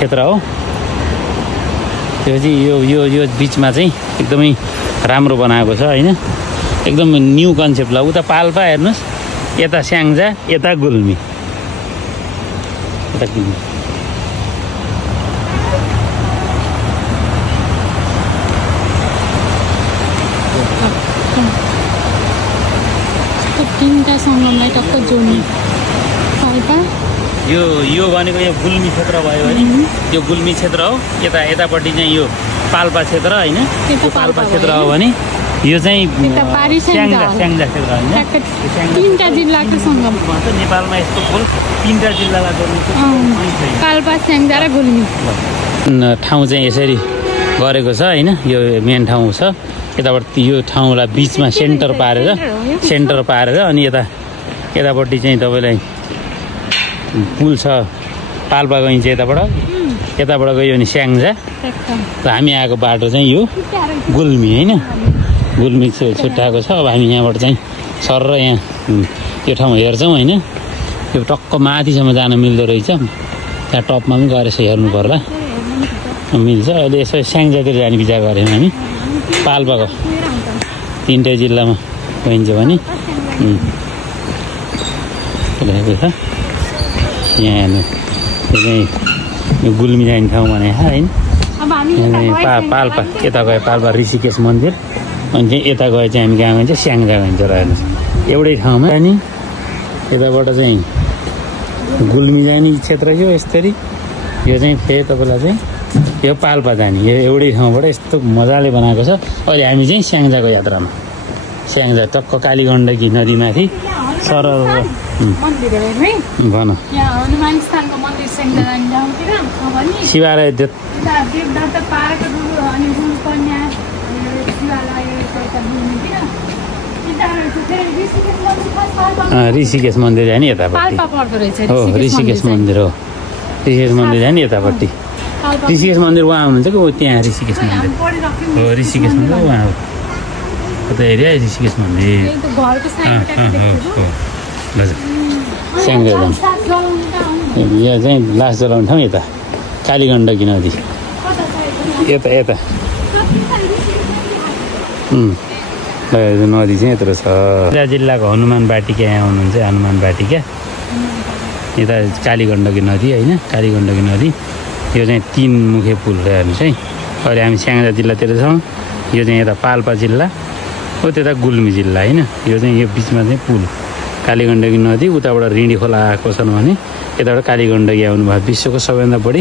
क्षेत्र हो। त्यो चाहिँ यो बिचमा चाहिँ एकदमै राम्रो बनाएको छ हैन, एकदम न्यू कन्सेप्ट। ल उता पाल्पा हेर्नुहोस्, यता स्याङ्जा, यता गुल्मी, यता गुल्मी। तीनटा सङ्गमलाई टक्क जोड्ने पाल्पा। यो भनेको यो गुल्मी क्षेत्र भयो भने यो गुल्मी क्षेत्र हो। यतापट्टि चाहिँ यो पाल्पा क्षेत्र हैन, यो पाल्पा क्षेत्र हो भने यो चाहिँ स्याङ्जा क्षेत्र हैन। तीनटा जिल्लाको सङ्गम भन्छ नेपालमा। यस्तो पुल तीनटा जिल्लालाई जोड्ने पाल्पा, स्याङ्जा र गुल्मी ठाउँ चाहिँ यसरी गरेको छ हैन। यो मेन ठाउँ छ। यताबाट यो ठाउँलाई बिचमा सेन्टर पारेर अनि यतापट्टि चाहिँ तपाईँलाई पुल छ। पाल्पा गइन्छ यताबाट गयो भने स्याङ्जा। हामी आएको बाटो चाहिँ यो गुल्मी हैन, गुल्मी छुट्याएको छ। अब हामी यहाँबाट चाहिँ सर र यहाँ यो ठाउँ हेर्छौँ हैन। यो टक्क माथिसम्म जान मिल्दो रहेछ। त्यहाँ टपमा पनि गएर यसो हेर्नु पर्ला, मिल्छ। अहिले यसो स्याङ्जातिर जाने विचार गऱ्यौँ हामी। पाल्पाको तीनटै जिल्लामा गइन्छ भने लेखेको छ यहाँ हेर्नु। यो चाहिँ यो गुल्मी जाने ठाउँ भने होइन। पाल्पा यता गयो पाल्पा ऋषिकेश मन्दिर, अनि चाहिँ यता गए चाहिँ हामी कहाँ गइन्छ स्याङ्जा गइन्छ र हेर्नुहोस् एउटै ठाउँमा नि। यताबाट चाहिँ गुल्मी जाने क्षेत्र यो यसरी, यो चाहिँ फेरि तपाईँलाई चाहिँ यो पाल्पा जाने, यो एउटै ठाउँबाट यस्तो मजाले बनाएको छ। अहिले हामी चाहिँ स्याङ्जाको यात्रामा, स्याङ्जा टक्क कालीगण्डकी नदीमाथि सर भन शिवालय ऋषिकेश मन्दिर जाने यतापट्टि हो। ऋषिकेश मन्दिर हो, ऋषिकेश मन्दिर जाने यतापट्टि। ऋषिकेश मन्दिर उहाँ हुनुहुन्छ कि त्यहाँ ऋषिकेश मन्दिर हो। ऋषिकेश मन्दिर उहाँ हो, कता एरिया ऋषिकेश मन्दिर। स्याङ्जा जाने यहाँ चाहिँ लास जलाउने ठाउँ यता कालीगण्डकी नदी यता नदी चाहिँ यत्रो छ। जिल्लाको हनुमान बाटिका यहाँ हुनुहुन्छ, हनुमान बाटिका। यता कालीगण्डकी नदी होइन, कालीगण्डकी नदी। यो चाहिँ 3 मुखे पुल हेर्नुहोस् है। अहिले हामी स्याङ्जा जिल्लातिर छौँ। यो चाहिँ यता पाल्पा जिल्ला हो, त्यता गुल्मी जिल्ला होइन। यो चाहिँ यो बिचमा चाहिँ पुल कालीगण्डकी नदी। उताबाट रिडी खोला आएको छन् भने यताबाट कालीगण्डकी आउनुभयो। विश्वको सबैभन्दा बढी